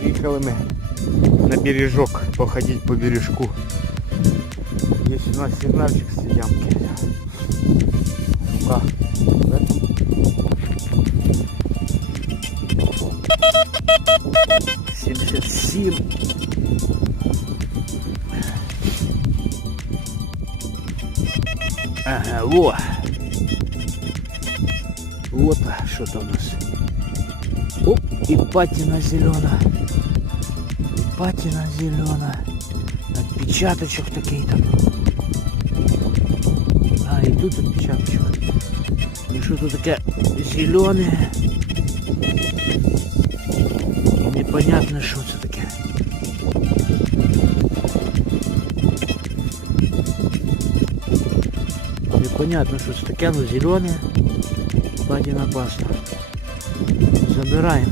Приїхали ми на бережок походити по бережку. Є у нас сигнальчик з ямки. Ну-ка. этом. 77. Ага, во. Вот что-то у нас. Оп, и патина зелена. И патина зелена. Отпечаточек такий там. А, і тут отпечаточок. І що тут таке зелене. І непонятно, що це таке. Непонятно, що це таке, ну зелене. Патина паста. Забираємо.